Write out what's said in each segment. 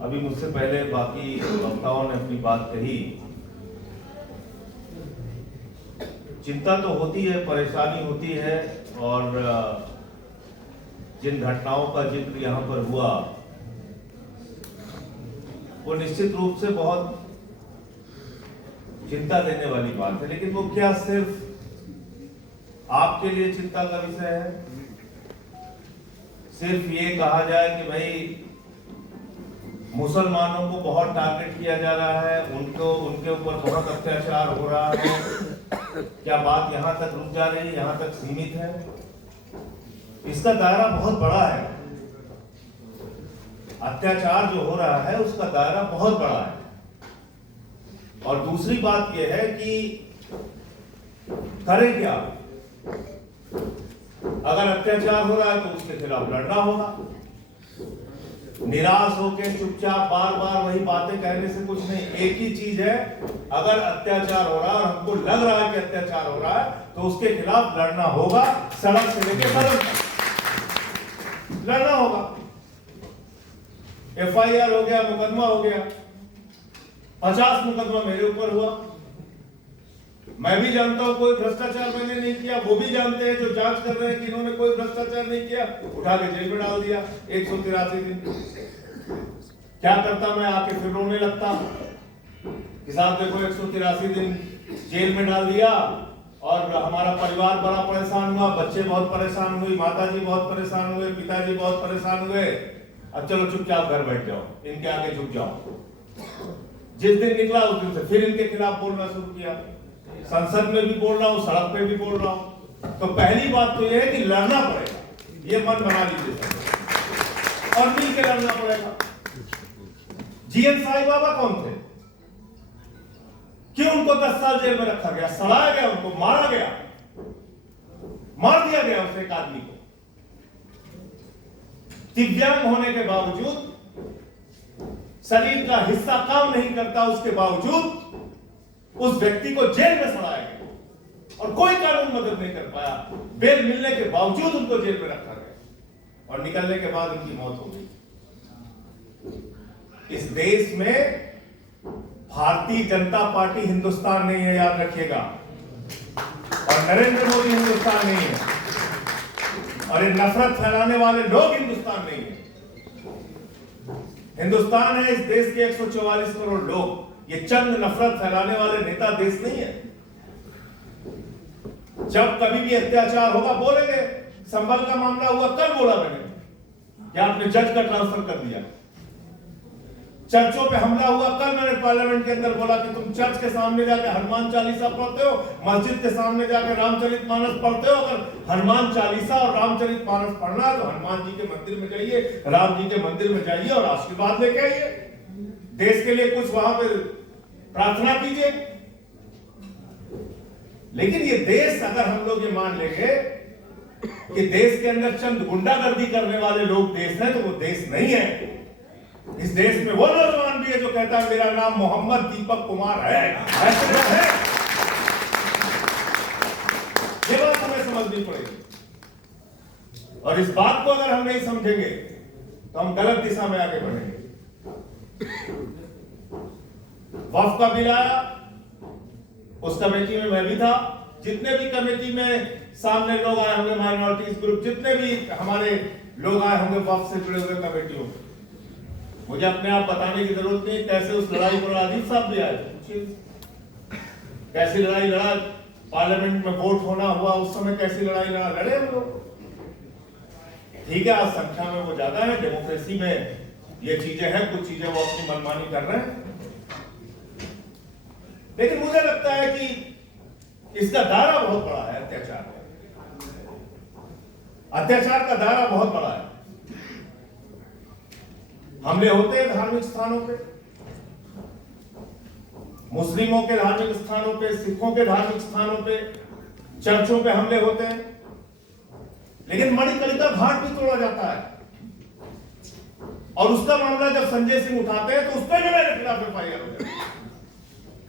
अभी मुझसे पहले बाकी वक्ताओं ने अपनी बात कही। चिंता तो होती है, परेशानी होती है, और जिन घटनाओं का जिक्र यहाँ पर हुआ वो निश्चित रूप से बहुत चिंता देने वाली बात है। लेकिन वो क्या सिर्फ आपके लिए चिंता का विषय है? सिर्फ ये कहा जाए कि भाई मुसलमानों को बहुत टारगेट किया जा रहा है, उनके ऊपर बहुत अत्याचार हो रहा है, क्या बात यहाँ तक रुक जा रही है, यहाँ तक सीमित है? इसका दायरा बहुत बड़ा है। अत्याचार जो हो रहा है उसका दायरा बहुत बड़ा है। और दूसरी बात यह है कि करें क्या? अगर अत्याचार हो रहा है तो उसके खिलाफ लड़ना होगा। निराश होकर चुपचाप बार बार वही बातें कहने से कुछ नहीं। एक ही चीज है, अगर अत्याचार हो रहा है और हमको लग रहा है कि अत्याचार हो रहा है तो उसके खिलाफ लड़ना होगा। सड़क से लेकर सड़क तक लड़ना होगा। FIR हो गया, मुकदमा हो गया, 50 मुकदमा मेरे ऊपर हुआ। मैं भी जानता हूं कोई भ्रष्टाचार मैंने नहीं किया, वो भी जानते हैं जो जांच कर रहे हैं कि इन्होंने कोई भ्रष्टाचार नहीं किया, उठा के जेल में डाल दिया 183 दिन। क्या करता मैं? आके फिर रोने लगता कि साहब देखो 183 दिन जेल में डाल दिया और हमारा परिवार बड़ा परेशान हुआ, बच्चे बहुत परेशान हुए, माताजी बहुत परेशान हुए, पिताजी बहुत परेशान हुए। अब चलो चुपचाप घर बैठ जाओ, इनके आगे झुक जाओ। जिस दिन निकला उस दिन से फिर इनके खिलाफ बोलना शुरू किया। संसद में भी बोल रहा हूं, सड़क पे भी बोल रहा हूं। तो पहली बात तो यह है कि लड़ना पड़ेगा, ये मन बना लीजिए और मिल के लड़ना पड़ेगा। GN साईं बाबा कौन थे? क्यों उनको 10 साल जेल में रखा गया, सड़ाया गया, उनको मारा गया, मार दिया गया उस एक आदमी को। दिव्यांग होने के बावजूद, शरीर का हिस्सा काम नहीं करता उसके बावजूद उस व्यक्ति को जेल में सड़ाया गया और कोई कानून मदद नहीं कर पाया। बेल मिलने के बावजूद उनको जेल में रखा गया और निकलने के बाद उनकी मौत हो गई। इस देश में भारतीय जनता पार्टी हिंदुस्तान नहीं है, याद रखिएगा, और नरेंद्र मोदी हिंदुस्तान नहीं है, और ये नफरत फैलाने वाले लोग हिंदुस्तान नहीं है। हिंदुस्तान है इस देश के 144 करोड़ लोग। ये चंद नफरत फैलाने वाले नेता देश नहीं है। जब कभी भी अत्याचार होगा बोलेंगे। संभल का मामला हुआ, कल बोला मैंने कि आपने जज का ट्रांसफर कर दिया। चर्चों पे हमला हुआ, कल मैंने पार्लियामेंट के अंदर बोला कि तुम चर्च के सामने जाकर हनुमान चालीसा पढ़ते हो, मस्जिद के सामने जाकर रामचरितमानस पढ़ते हो। अगर हनुमान चालीसा और रामचरितमानस पढ़ना है तो हनुमान जी के मंदिर में जाइए, राम जी के मंदिर में जाइए और आशीर्वाद लेके आइए। देश के लिए कुछ वहां पे प्रार्थना कीजिए। लेकिन ये देश, अगर हम लोग ये मान लेंगे कि देश के अंदर चंद गुंडागर्दी करने वाले लोग देश हैं, तो वो देश नहीं है। इस देश में वो नौजवान भी है जो कहता है मेरा नाम मोहम्मद दीपक कुमार है। ऐसे लोग हैं। ये बात हमें समझनी पड़ेगी, और इस बात को अगर हम नहीं समझेंगे तो हम गलत दिशा में आगे बढ़ेंगे। वक्फ का बिल आया, उस कमेटी में मैं भी था। जितने भी कमेटी में सामने लोग आए होंगे, माइनॉरिटीज ग्रुप, जितने भी हमारे लोग आए होंगे वक्फ से जुड़े हुए कमेटियों, मुझे अपने आप बताने की जरूरत नहीं कैसे उस लड़ाई को आदिल साहब भी आए, कैसी लड़ाई लड़ा। पार्लियामेंट में वोट होना हुआ उस समय कैसी लड़ाई लड़े हम लोग। ठीक है, आज संख्या में वो ज्यादा है, डेमोक्रेसी में ये चीजें हैं, कुछ चीजें वो अपनी मनमानी कर रहे हैं। लेकिन मुझे लगता है कि इसका दायरा बहुत बड़ा है। अत्याचार का दायरा बहुत बड़ा है। हमले होते हैं धार्मिक स्थानों पे, मुस्लिमों के धार्मिक स्थानों पे, सिखों के धार्मिक स्थानों पे, चर्चों पे हमले होते हैं। लेकिन मणिकर्णिका घाट भी तोड़ा जाता है, और उसका मामला जब संजय सिंह उठाते हैं तो उस पर भी मेरे खिलाफ FIR हो जाती है,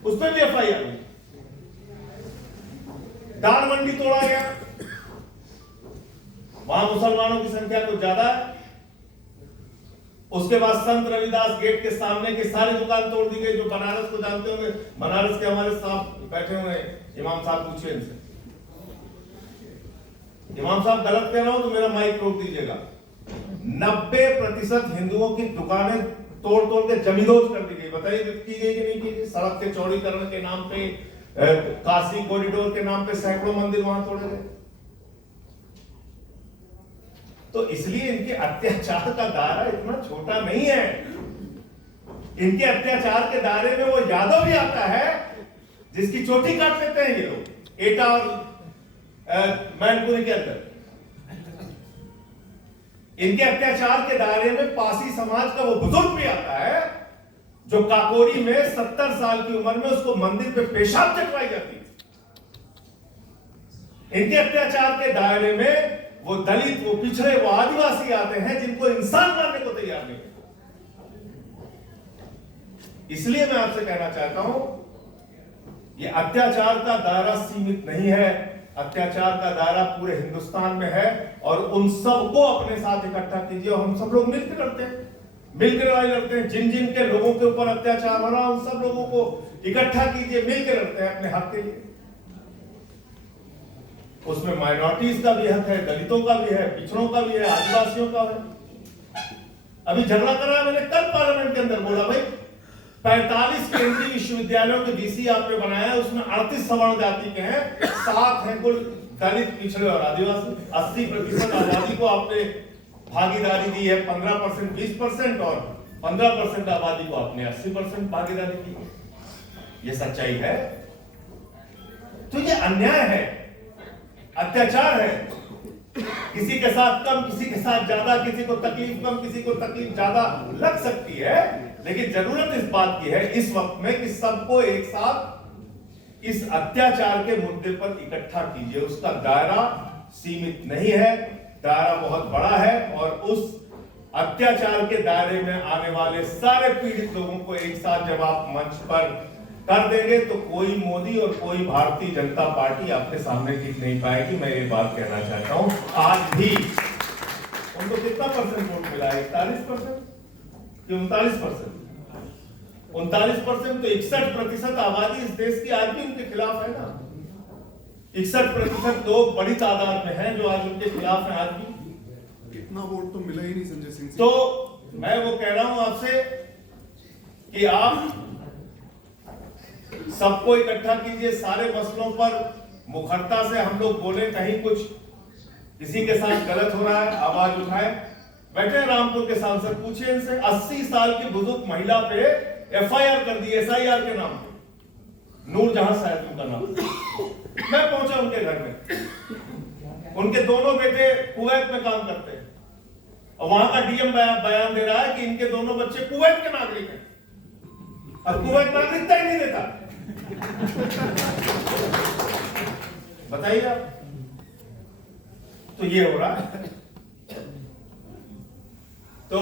उस पर भी FIR हुई। दाल मंडी तोड़ा गया, वहां मुसलमानों की संख्या कुछ ज्यादा है, उसके बाद संत रविदास गेट के सामने की सारी दुकान तोड़ दी गई। जो बनारस को जानते होंगे, बनारस के हमारे साहब बैठे हुए हैं, इमाम साहब, पूछिए इनसे। इमाम साहब गलत कह रहा हूं तो मेरा माइक रोक दीजिएगा। 90% हिंदुओं की दुकानें तोड़ तोड़ के जमींदोज कर दी गई। बताइए की गई कि नहीं की गई? सड़क के चौड़ीकरण के नाम पे, काशी कॉरिडोर के नाम पे सैकड़ों मंदिर वहां तोड़े गए। तो इसलिए इनके अत्याचार का दायरा इतना छोटा नहीं है। इनके अत्याचार के दायरे में वो यादव भी आता है जिसकी चोटी काट लेते हैं ये लोग एटा और मैनपुरी के अंदर। इनके अत्याचार के दायरे में पासी समाज का वो बुजुर्ग भी आता है जो काकोरी में 70 साल की उम्र में उसको मंदिर पे पेशाब चटवाई जाती है। इनके अत्याचार के दायरे में वो दलित, वो पिछड़े, वो आदिवासी आते हैं जिनको इंसान मानने को तैयार नहीं। इसलिए मैं आपसे कहना चाहता हूं, ये अत्याचार का दायरा सीमित नहीं है, अत्याचार का दायरा पूरे हिंदुस्तान में है। और उन सबको अपने साथ इकट्ठा कीजिए और हम सब लोग मिलकर लड़ते हैं, मिलकर लड़ाई लड़ते हैं। जिन जिन के लोगों के ऊपर अत्याचार हो रहा, उन सब लोगों को इकट्ठा कीजिए, मिलकर लड़ते हैं अपने हक के लिए। उसमें माइनॉरिटीज का भी हक है, दलितों का भी है, पिछड़ों का भी है, आदिवासियों का है। अभी झगड़ा कर रहा है, मैंने कल पार्लियामेंट के अंदर बोला, भाई 45 केंद्रीय विश्वविद्यालयों के वीसी आपने बनाया, उसमें 38 सवर्ण जाति के हैं, 7 हैं कुल दलित, पिछड़े और आदिवासी। 80% आबादी को आपने भागीदारी दी है, 15% 20% और 15% आबादी को आपने 80% भागीदारी दी। ये सच्चाई है। तो ये अन्याय है, अत्याचार है। किसी के साथ कम, किसी के साथ ज्यादा, किसी को तकलीफ कम, किसी को तकलीफ ज्यादा लग सकती है, लेकिन जरूरत इस बात की है इस वक्त में कि सबको एक साथ इस अत्याचार के मुद्दे पर इकट्ठा कीजिए। उसका दायरा सीमित नहीं है, दायरा बहुत बड़ा है। और उस अत्याचार के दायरे में आने वाले सारे पीड़ित लोगों को एक साथ जब आप मंच पर कर देंगे तो कोई मोदी और कोई भारतीय जनता पार्टी आपके सामने टिक नहीं पाएगी। मैं ये बात कहना चाहता हूं। आज भी उनको कितना परसेंट वोट मिला है? 41% कि 39%? 39%। तो 61% आबादी इस देश की आज भी उनके खिलाफ है ना। 61% लोग बड़ी तादाद में हैं जो आज उनके खिलाफ है। आज भी इतना वोट तो मिला ही नहीं संजय सिंह से। तो मैं वो कह रहा हूं आपसे कि आप सबको इकट्ठा कीजिए, सारे मसलों पर मुखरता से हम लोग बोले। कहीं कुछ किसी के साथ गलत हो रहा है, आवाज उठाए। बैठे रामपुर के सांसद, पूछिए इनसे, 80 साल की बुजुर्ग महिला पे एफआईआर कर दी, एसआईआर के नाम पे। नूरजहां शायद उनका नाम। मैं पहुंचा उनके घर में, उनके दोनों बेटे कुवैत में काम करते हैं और वहां का डीएम बयान दे रहा है कि इनके दोनों बच्चे कुवैत के नागरिक हैं। अब कुवैत नागरिकता ही नहीं देता। बताइए आप। तो ये हो रहा है। तो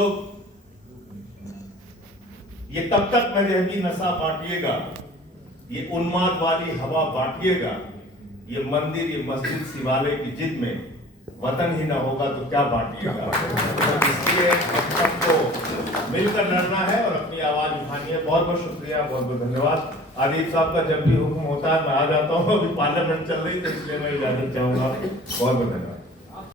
ये तब तक मजहबी नशा बांटिएगा, ये उन्माद वाली हवा बांटिएगा, ये मंदिर, ये मस्जिद, शिवालय की जिद में वतन ही ना होगा तो क्या बांटिएगा। इसलिए सबको मिलकर लड़ना है और अपनी आवाज उठानी है। बहुत बहुत शुक्रिया, बहुत बहुत धन्यवाद। आदित्य साहब का जब भी हुक्म होता है मैं आ जाता हूँ। अभी पार्लियामेंट चल रही तो इसलिए मैं इजाजत चाहूंगा। बहुत बहुत धन्यवाद।